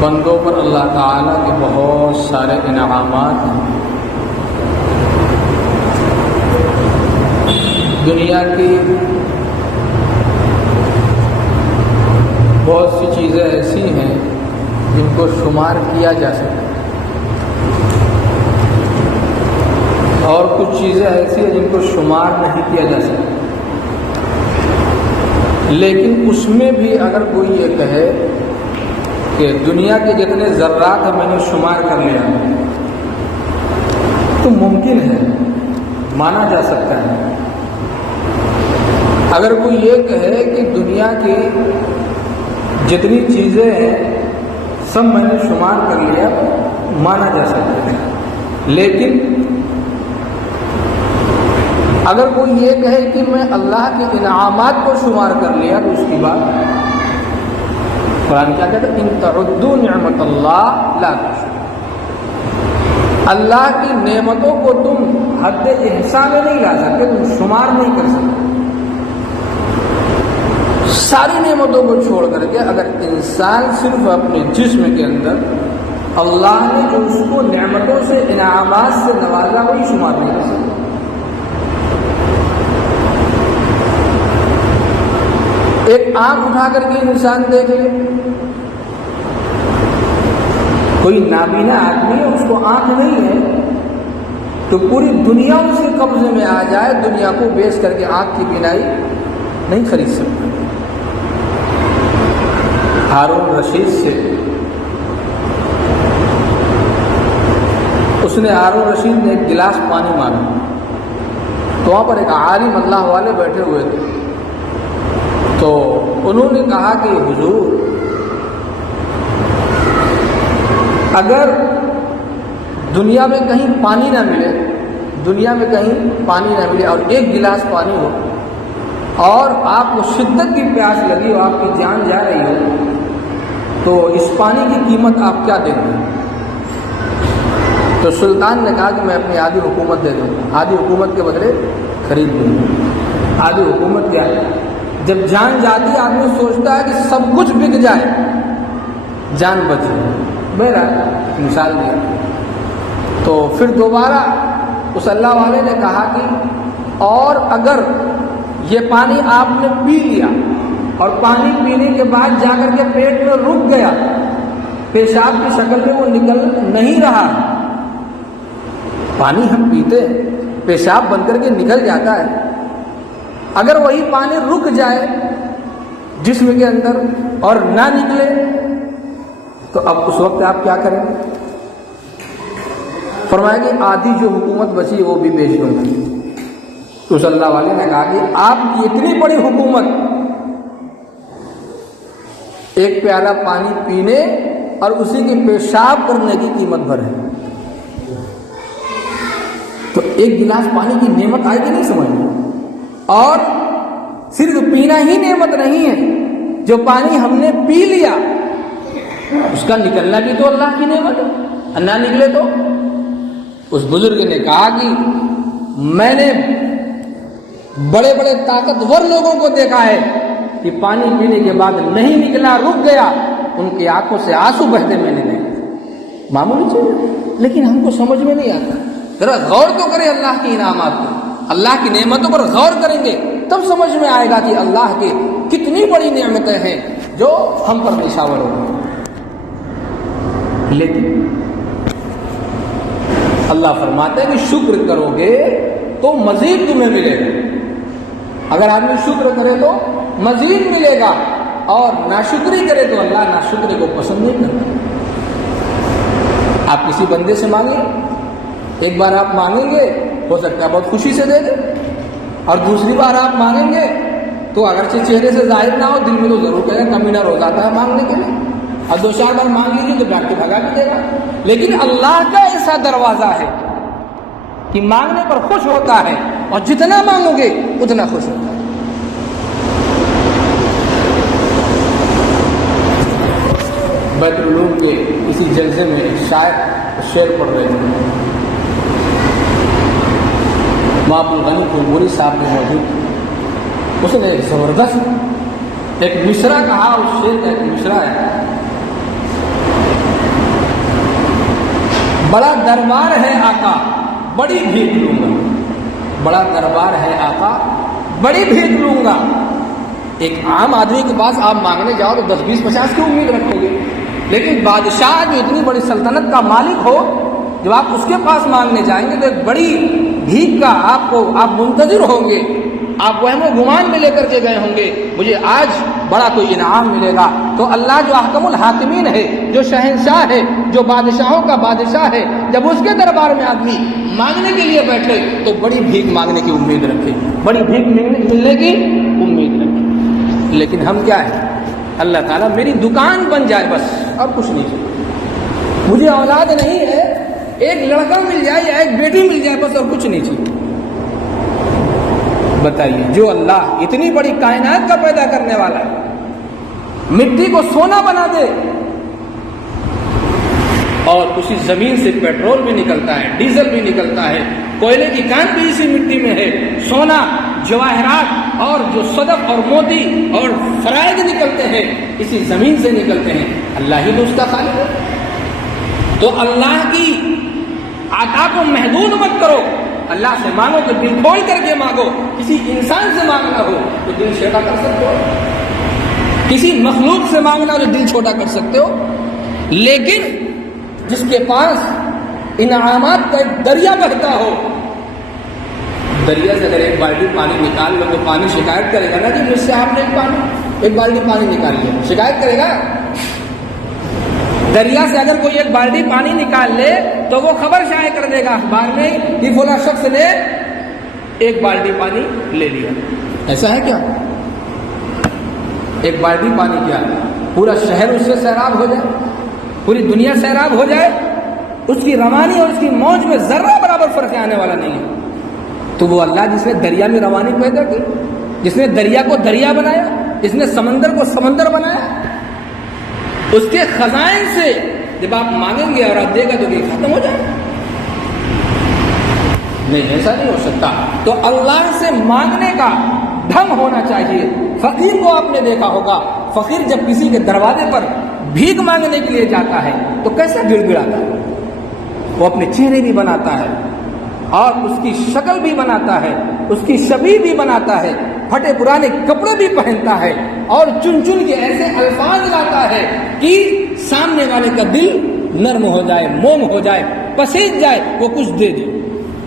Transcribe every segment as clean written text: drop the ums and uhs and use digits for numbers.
بندوں پر اللہ تعالیٰ کے بہت سارے انعامات ہیں۔ دنیا کی بہت سی چیزیں ایسی ہیں جن کو شمار کیا جا سکتا ہے، اور کچھ چیزیں ایسی ہیں جن کو شمار نہیں کیا جا سکتا۔ لیکن اس میں بھی اگر کوئی یہ کہے کہ دنیا کے جتنے ذرات ہیں میں نے شمار کر لیا تو ممکن ہے، مانا جا سکتا ہے۔ اگر کوئی یہ کہے کہ دنیا کی جتنی چیزیں ہیں سب میں نے شمار کر لیا، مانا جا سکتا ہے۔ لیکن اگر کوئی یہ کہے کہ میں اللہ کے انعامات کو شمار کر لیا تو اس کی بات، قرآن کیا کہتا ہے؟ ان تعدوا نعمت اللہ لا تحصوها۔ اللہ کی نعمتوں کو تم حد احصاء میں نہیں لا سکتے، تم شمار نہیں کر سکتے۔ ساری نعمتوں کو چھوڑ کر کے اگر انسان صرف اپنے جسم کے اندر اللہ نے جو اس کو نعمتوں سے انعامات سے نوازا وہی شمار نہیں کر سکتا۔ ایک آنکھ اٹھا کر کے انسان دیکھ لے، کوئی نابینا آدمی ہے اس کو آنکھ نہیں ہے تو پوری دنیا اس کے قبضے میں آ جائے، دنیا کو بیچ کر کے آنکھ کی بینائی نہیں خرید سکتا۔ ہارون رشید سے اس نے ہارون رشید نے ایک گلاس پانی مانگا تو وہاں پر ایک عالم اللہ والے بیٹھے ہوئے تھے، تو انہوں نے کہا کہ حضور اگر دنیا میں کہیں پانی نہ ملے، دنیا میں کہیں پانی نہ ملے اور ایک گلاس پانی ہو اور آپ کو شدت کی پیاس لگی ہو، آپ کی جان جا رہی ہو، تو اس پانی کی قیمت آپ کیا دیں گے؟ تو سلطان نے کہا کہ میں اپنی آدھی حکومت دے دوں گا، آدھی حکومت کے بدلے خرید دوں گا۔ آدھی حکومت کیا ہے؟ جب جان جاتی آدمی سوچتا ہے کہ سب کچھ بک جائے جان بچ جائے۔ میرا مثال دیا تو پھر دوبارہ اس اللہ والے نے کہا کہ اور اگر یہ پانی آپ نے پی لیا اور پانی پینے کے بعد جا کر کے پیٹ میں رک گیا، پیشاب کی شکل میں وہ نکل نہیں رہا، پانی ہم پیتے پیشاب بن کر کے نکل جاتا ہے، اگر وہی پانی رک جائے جسم کے اندر اور نہ نکلے تو اب اس وقت آپ کیا کریں گے؟ فرمایا کہ آدھی جو حکومت بچی وہ بھی بیچ دوں گا۔ تو صلی اللہ علیہ نے کہا کہ آپ کی اتنی بڑی حکومت ایک پیالہ پانی پینے اور اسی کی پیشاب کرنے کی قیمت بھر ہے، تو ایک گلاس پانی کی نعمت آئے کہ نہیں سمجھ؟ اور صرف پینا ہی نعمت نہیں ہے، جو پانی ہم نے پی لیا اس کا نکلنا بھی تو اللہ کی نعمت ہے، نہ نکلے تو۔ اس بزرگ نے کہا کہ میں نے بڑے بڑے طاقتور لوگوں کو دیکھا ہے کہ پانی پینے کے بعد نہیں نکلا، رک گیا، ان کی آنکھوں سے آنسو بہتے میں نے دیکھا۔ معمولی چیز ہے لیکن ہم کو سمجھ میں نہیں آتا۔ ذرا غور تو کریں اللہ کی انعامات پر، اللہ کی نعمتوں پر غور کریں گے تب سمجھ میں آئے گا کہ اللہ کی کتنی بڑی نعمتیں ہیں جو ہم پر نشاور ہو گئی۔ لیکن اللہ فرماتے ہیں کہ شکر کرو گے تو مزید تمہیں ملے گا۔ اگر آدمی شکر کرے تو مزید ملے گا، اور ناشکری کرے تو اللہ ناشکری کو پسند نہیں کرتا۔ آپ کسی بندے سے مانگیں، ایک بار آپ مانگیں گے ہو سکتا ہے بہت خوشی سے دے دے، اور دوسری بار آپ مانگیں گے تو اگرچہ چہرے سے ظاہر نہ ہو دل میں تو ضرور کہے گا کمینہ روز آتا ہے مانگنے کے لیے، اور دو چار بار مانگ لیجیے تو ڈانٹ کے بھگا بھی دے گا۔ لیکن اللہ کا ایسا دروازہ ہے کہ مانگنے پر خوش ہوتا ہے، اور جتنا مانگو گے اتنا خوش ہوتا ہے۔ بیت العلوم کے کسی جلسے میں ایک شاعر شعر پڑھ رہے تھے، عبد الغنی پورپوری صاحب بھی موجود تھے۔ اس نے ایک زبردست ایک مصرع کہا، اس شعر کا ایک مصرع ہے بڑا دربار ہے آقا بڑی بھیک لوں گا، بڑا دربار ہے آقا بڑی بھیک لوں گا۔ ایک عام آدمی کے پاس آپ مانگنے جاؤ تو 10 20 50 کی امید رکھو گے، لیکن بادشاہ جو اتنی بڑی سلطنت کا مالک ہو، جب آپ اس کے پاس مانگنے جائیں گے تو ایک بڑی بھیک کا آپ منتظر ہوں گے، آپ وہم و گمان میں لے کر کے گئے ہوں گے مجھے آج بڑا کوئی انعام ملے گا۔ تو اللہ جو احکم الحاکمین ہے، جو شہنشاہ ہے، جو بادشاہوں کا بادشاہ ہے، جب اس کے دربار میں آدمی مانگنے کے لیے بیٹھے تو بڑی بھیک مانگنے کی امید رکھے، بڑی بھیک ملنے کی امید رکھے۔ لیکن ہم کیا ہے، اللہ تعالیٰ میری دکان بن جائے بس، اور کچھ نہیں چاہیے، مجھے اولاد نہیں ہے، ایک لڑکا مل جائے یا ایک بیٹی مل جائے بس، اور کچھ نہیں چاہیے۔ بتائیے، جو اللہ اتنی بڑی کائنات کا پیدا کرنے والا ہے، مٹی کو سونا بنا دے، اور اسی زمین سے پیٹرول بھی نکلتا ہے، ڈیزل بھی نکلتا ہے، کوئلے کی کان بھی اسی مٹی میں ہے، سونا، جواہرات اور جو صدف اور موتی اور فرائض نکلتے ہیں اسی زمین سے نکلتے ہیں، اللہ ہی تو اس کا خالق ہے۔ تو اللہ کی عطا کو محدود مت کرو، اللہ سے مانگو تو دل کھول کر کے مانگو۔ کسی انسان سے مانگنا ہو تو دل چھوٹا کر سکتے ہو، کسی مخلوق سے مانگنا ہو تو دل چھوٹا کر سکتے ہو، لیکن جس کے پاس انعامات کا ایک دریا بہتا ہو، دریا سے اگر ایک بالٹی پانی نکال لو تو پانی شکایت کرے گا نا کہ مجھ سے آپ نے ایک بالٹی پانی نکال لیا، شکایت کرے گا۔ دریا سے اگر کوئی ایک بالٹی پانی نکال لے تو وہ خبر شائع کر دے گا اخبار میں کہ فلاں شخص نے ایک بالٹی پانی لے لیا۔ ایسا ہے کیا؟ ایک بالٹی پانی کیا پورا شہر اس سے سیراب ہو جائے، پوری دنیا سیراب ہو جائے، اس کی روانی اور اس کی موج میں ذرہ برابر فرق آنے والا نہیں ہے۔ تو وہ اللہ جس نے دریا میں روانی پیدا کی، جس نے دریا کو دریا بنایا، جس نے سمندر کو سمندر بنایا، اس کے خزائن سے جب آپ مانگیں گے اور آپ دے گا تو یہ ختم ہو جائے گا؟ نہیں، ایسا نہیں ہو سکتا۔ تو اللہ سے مانگنے کا ڈھنگ ہونا چاہیے۔ فقیر کو آپ نے دیکھا ہوگا، فقیر جب کسی کے دروازے پر بھیک مانگنے کے لیے جاتا ہے تو کیسا گڑ گڑاتا ہے، وہ اپنے چہرے بھی بناتا ہے اور اس کی شکل بھی بناتا ہے، اس کی شبیہ بھی بناتا ہے، پھٹے پرانے کپڑے بھی پہنتا ہے اور چن چن کے ایسے الفاظ لاتا ہے کہ سامنے والے کا دل نرم ہو جائے، موم ہو جائے، پسند جائے، وہ کچھ دے دے،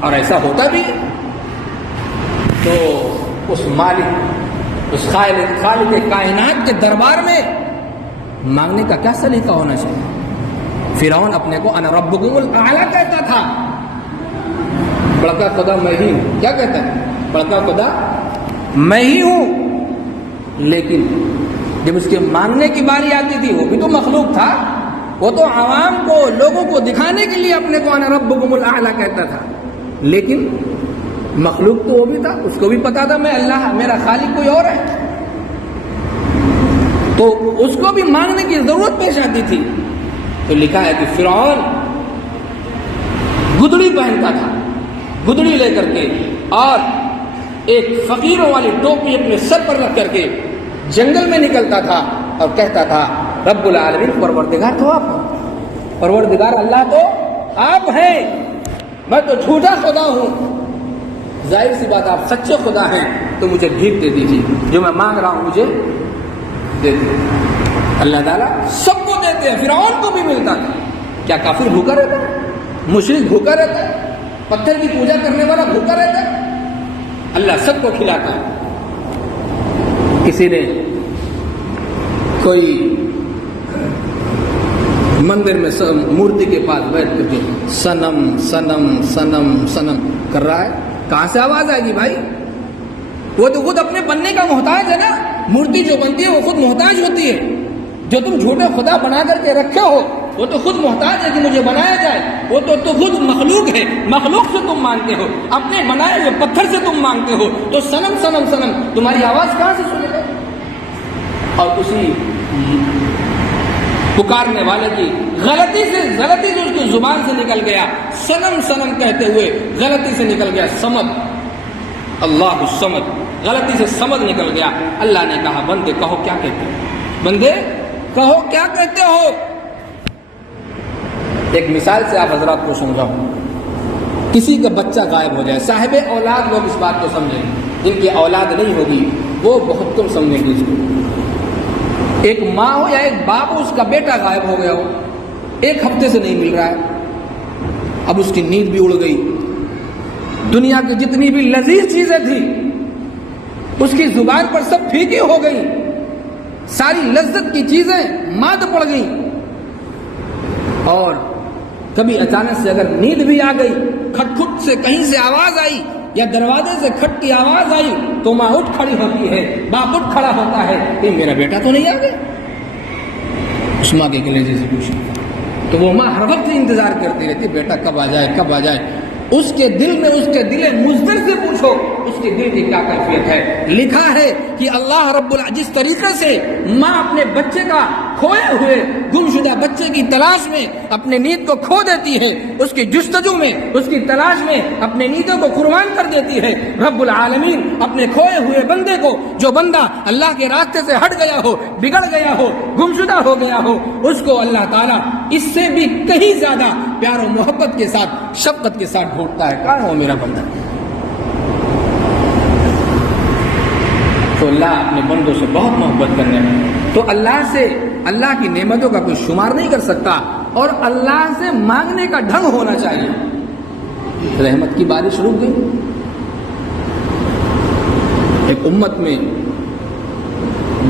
اور ایسا ہوتا بھی ہے۔ تو اس مالک، اس خالق کائنات کے دربار میں مانگنے کا کیا سلیقہ ہونا چاہیے؟ فرعون اپنے کو انا ربکم الاعلی کہتا تھا، بڑکا خدا میں ہی ہوں۔ کیا کہتا ہے؟ بڑکا خدا میں ہی ہوں۔ لیکن جب اس کے مانگنے کی باری آتی تھی، وہ بھی تو مخلوق تھا، وہ تو عوام کو، لوگوں کو دکھانے کے لیے اپنے کو انا ربکم الاعلی کہتا تھا، لیکن مخلوق تو وہ بھی تھا، اس کو بھی پتا تھا میں اللہ، میرا خالق کوئی اور ہے، تو اس کو بھی مانگنے کی ضرورت پیش آتی تھی۔ تو لکھا ہے کہ فرعون گدڑی پہنتا تھا، گدڑی لے کر کے، اور ایک فقیروں والی ٹوپی اپنے سر پر رکھ کر کے جنگل میں نکلتا تھا اور کہتا تھا رب العالمین، پروردگار تو آپ ہیں، پروردگار اللہ تو آپ ہیں، میں تو جھوٹا خدا ہوں، ظاہر سی بات آپ سچے خدا ہیں تو مجھے بھیک دے دیجیے، جو میں مانگ رہا ہوں مجھے دے دیجیے۔ اللہ تعالیٰ سب کو دیتے ہیں، فرعون کو بھی ملتا تھا۔ کیا کافر بھوکا رہتا ہے؟ مشرک بھوکا رہتا ہے؟ پتھر کی پوجا کرنے والا بھوکا رہتا ہے؟ اللہ سب کو کھلاتا ہے۔ کسی نے کوئی مندر میں مورتی کے پاس بیٹھ کر کے سنم سنم سنم سنم کر رہا ہے، کہاں سے آواز آئے گی بھائی؟ وہ تو خود اپنے بننے کا محتاج ہے نا، مورتی جو بنتی ہے وہ خود محتاج ہوتی ہے، جو تم جھوٹے خدا بنا کر کے رکھے ہو وہ تو خود محتاج ہے کہ مجھے بنایا جائے، وہ تو خود مخلوق ہے، مخلوق سے تم مانگتے ہو، اپنے بنائے ہوئے پتھر سے تم مانگتے ہو، تو سنم سنم سنم تمہاری آواز کہاں سے سنے گا؟ اور اسی پکارنے والے کی غلطی سے اس کی زبان سے نکل گیا سنم سنم کہتے ہوئے، غلطی سے نکل گیا سمد، اللہ الصمد، غلطی سے سمد نکل گیا۔ اللہ نے کہا بندے کہو کیا کہتے ہو، بندے کہو کیا کہتے ہو؟ ایک مثال سے آپ حضرات کو سمجھاؤں. کسی کا بچہ غائب ہو جائے، صاحب اولاد لوگ اس بات کو سمجھیں، جن کی اولاد نہیں ہوگی وہ بہت کم سمجھیں گے اس کو. ایک ماں ہو یا ایک باپ ہو، اس کا بیٹا غائب ہو گیا ہو، 1 ہفتے سے نہیں مل رہا ہے، اب اس کی نیند بھی اڑ گئی، دنیا کی جتنی بھی لذیذ چیزیں تھیں اس کی زبان پر سب پھیکی ہو گئی، ساری لذت کی چیزیں مات پڑ گئی. اور کبھی اچانک سے اگر نیند بھی آ گئی، کھٹ کھٹ سے کہیں سے آواز آئی یا دروازے سے کھٹ کی آواز آئی تو ماں اٹھ کھڑی ہوتی ہے، باپ اٹھ کھڑا ہوتا ہے کہ میرا بیٹا تو نہیں آ گیا. اس ماں کے کلیجے سے پوچھیں تو وہ ماں ہر وقت انتظار کرتی رہتی، بیٹا کب آ جائے کب آ جائے. اس کے دل میں، اس کے دل مزدر سے پوچھو اس کے دل کی کیا کیفیت ہے. لکھا ہے کہ اللہ رب العزت جس طریقے سے ماں اپنے بچے کا کھوئے ہوئے گمشدہ بچے کی تلاش میں اپنے نیند کو کھو دیتی ہے، اس کی جستجو میں، اس کی تلاش میں اپنے نیندوں کو قربان کر دیتی ہے، رب العالمین اپنے کھوئے ہوئے بندے کو، جو بندہ اللہ کے راستے سے ہٹ گیا ہو، بگڑ گیا ہو، گمشدہ ہو گیا ہو، اس کو اللہ تعالیٰ اس سے بھی کہیں زیادہ پیار و محبت کے ساتھ، شفقت کے ساتھ ڈھونڈتا ہے. کہاں ہو میرا بندہ؟ تو اللہ اپنے بندوں سے بہت محبت کرنے میں، تو اللہ سے، اللہ کی نعمتوں کا کوئی شمار نہیں کر سکتا، اور اللہ سے مانگنے کا ڈھنگ ہونا چاہیے. رحمت کی بارش رک گئی. ایک امت میں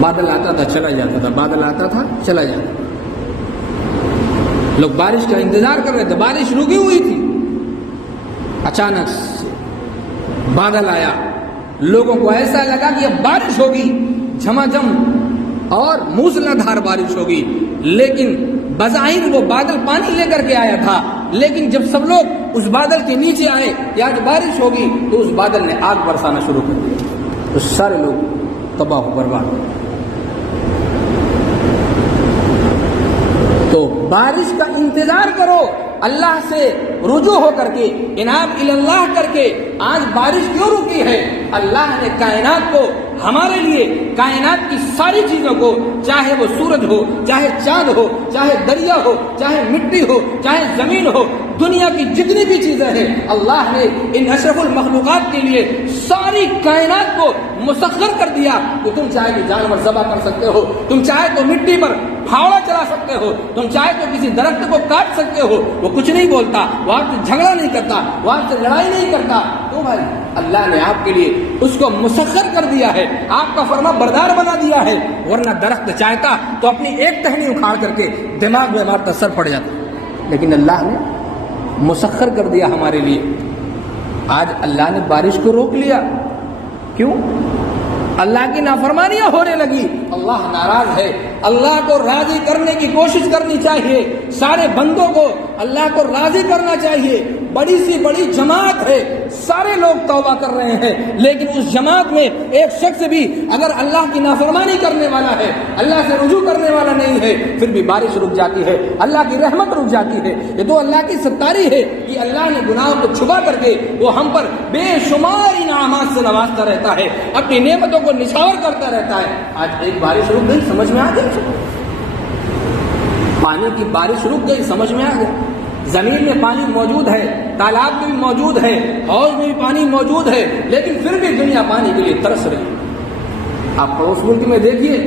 بادل آتا تھا چلا جاتا تھا، بادل آتا تھا چلا جاتا تھا، لوگ بارش کا انتظار کر رہے تھے، بارش رکی ہوئی تھی. اچانک سے بادل آیا، لوگوں کو ایسا لگا کہ اب بارش ہوگی، جھماجھم اور موسلادھار بارش ہوگی. لیکن بظاہر وہ بادل پانی لے کر کے آیا تھا، لیکن جب سب لوگ اس بادل کے نیچے آئے کہ آج بارش ہوگی تو اس بادل نے آگ برسانا شروع کر دیا، تو سارے لوگ تباہ و برباد ہو. تو بارش کا انتظار کرو، اللہ سے رجوع ہو کر کے، اناب اللہ کر کے. آج بارش کیوں رکی ہے؟ اللہ نے کائنات کو ہمارے لیے، کائنات کی ساری چیزوں کو، چاہے وہ سورج ہو، چاہے چاند ہو، چاہے دریا ہو، چاہے مٹی ہو، چاہے زمین ہو، دنیا کی جتنی بھی چیزیں ہیں، اللہ نے ان اشرف المخلوقات کے لیے ساری کائنات کو مسخر کر دیا کہ تم چاہے تو جانور ذبح کر سکتے ہو، تم چاہے تو مٹی پر پھاوڑا چلا سکتے ہو، تم چاہے تو کسی درخت کو کاٹ سکتے ہو، وہ کچھ نہیں بولتا، وہ آپ سے جھگڑا نہیں کرتا، وہ آپ سے لڑائی نہیں کرتا. تو بھائی اللہ نے آپ کے لیے اس کو مسخر کر دیا ہے، آپ کا فرما بردار بنا دیا ہے. ورنہ درخت چاہتا تو اپنی ایک ٹہنی اکھاڑ کر کے دماغ میں مارتا سر پڑ جاتا، لیکن اللہ نے مسخر کر دیا ہمارے لیے. آج اللہ نے بارش کو روک لیا، کیوں؟ اللہ کی نافرمانیاں ہونے لگی، اللہ ناراض ہے. اللہ کو راضی کرنے کی کوشش کرنی چاہیے، سارے بندوں کو اللہ کو راضی کرنا چاہیے. بڑی سی بڑی جماعت ہے، سارے لوگ توبہ کر رہے ہیں، لیکن اس جماعت میں ایک شخص بھی اگر اللہ کی نافرمانی کرنے والا ہے، اللہ سے رجوع کرنے والا نہیں ہے، پھر بھی بارش رک جاتی ہے، اللہ کی رحمت رک جاتی ہے. یہ تو اللہ کی ستاری ہے کہ اللہ نے گناہوں کو چھپا کر کے وہ ہم پر بے شمار انعامات سے نوازتا رہتا ہے، اپنی نعمتوں کو نچھاور کرتا رہتا ہے. آج ایک بارش رک گئی، سمجھ میں آ گئی، پانی کی بارش رک گئی، سمجھ میں آ گیا. زمین میں پانی موجود ہے، تالاب میں بھی موجود ہے، حوض میں بھی پانی موجود ہے، لیکن پھر بھی دنیا پانی کے لیے ترس رہی ہے. آپ پڑوس ملک میں دیکھیے،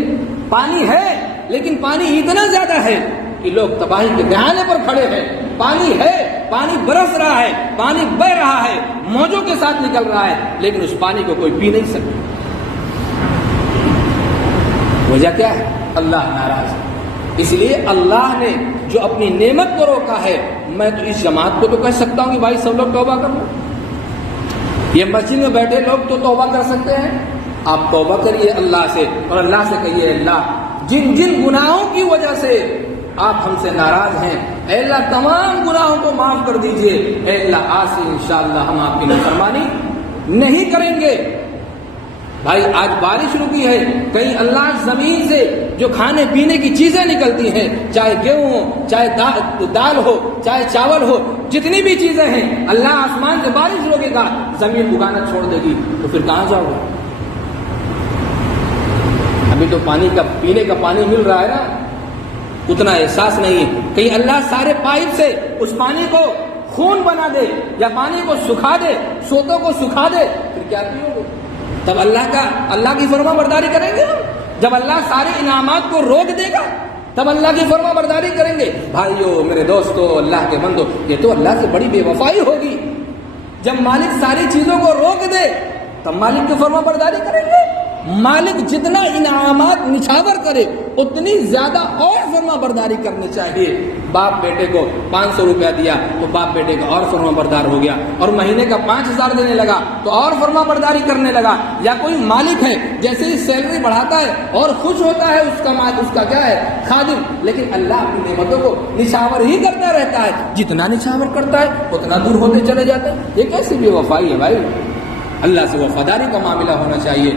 پانی ہے لیکن پانی اتنا زیادہ ہے کہ لوگ تباہی کے دہانے پر کھڑے ہیں. پانی ہے، پانی برس رہا ہے، پانی بہ رہا ہے، موجوں کے ساتھ نکل رہا ہے، لیکن اس پانی کو کوئی پی نہیں سکتا. وجہ کیا ہے؟ اللہ ناراض ہے. اس لیے اللہ نے جو اپنی نعمت کو روکا ہے، میں تو اس جماعت کو تو کہہ سکتا ہوں کہ بھائی سب لوگ توبہ کر لو. یہ مسجد میں بیٹھے لوگ تو توبہ کر سکتے ہیں، آپ توبہ کریے اللہ سے، اور اللہ سے کہیے اللہ جن جن گناہوں کی وجہ سے آپ ہم سے ناراض ہیں، اے اللہ تمام گناہوں کو معاف کر دیجئے. اے اللہ آج سے انشاءاللہ ہم آپ کی نافرمانی نہیں کریں گے. بھائی آج بارش رکی ہے، کہیں اللہ زمین سے جو کھانے پینے کی چیزیں نکلتی ہیں، چاہے گیہوں ہو، چاہے دال ہو، چاہے چاول ہو، جتنی بھی چیزیں ہیں، اللہ آسمان سے بارش روکے گا، زمین اگانا چھوڑ دے گی، تو پھر کہاں جاؤ گے؟ ابھی تو پانی کا، پینے کا پانی مل رہا ہے نا، اتنا احساس نہیں ہے. کہیں اللہ سارے پائپ سے اس پانی کو خون بنا دے یا پانی کو سکھا دے, سوتوں کو سکھا دے, پھر کیا پیو گے؟ تب اللہ کی فرما برداری کریں گے. جب اللہ سارے انعامات کو روک دے گا تب اللہ کی فرما برداری کریں گے. بھائیو, میرے دوستو, اللہ کے بندو, یہ تو اللہ سے بڑی بے وفائی ہوگی. جب مالک ساری چیزوں کو روک دے تب مالک کی فرما برداری کریں گے. مالک جتنا انعامات نچھاور کرے اتنی زیادہ اور فرما برداری کرنی چاہیے. باپ بیٹے کو 500 روپیہ دیا تو باپ بیٹے کا اور فرما بردار ہو گیا, اور مہینے کا 5000 دینے لگا تو اور فرما برداری کرنے لگا. یا کوئی مالک ہے جیسے ہی سیلری بڑھاتا ہے اور خوش ہوتا ہے اس کا کیا ہے, خادم, لیکن اللہ اپنی نعمتوں کو نچھاور ہی کرتا رہتا ہے. جتنا نچھاور کرتا ہے اتنا دور ہوتے چلے جاتے ہیں. یہ کیسی بے وفائی ہے بھائی؟ اللہ سے وفاداری کا معاملہ ہونا چاہیے.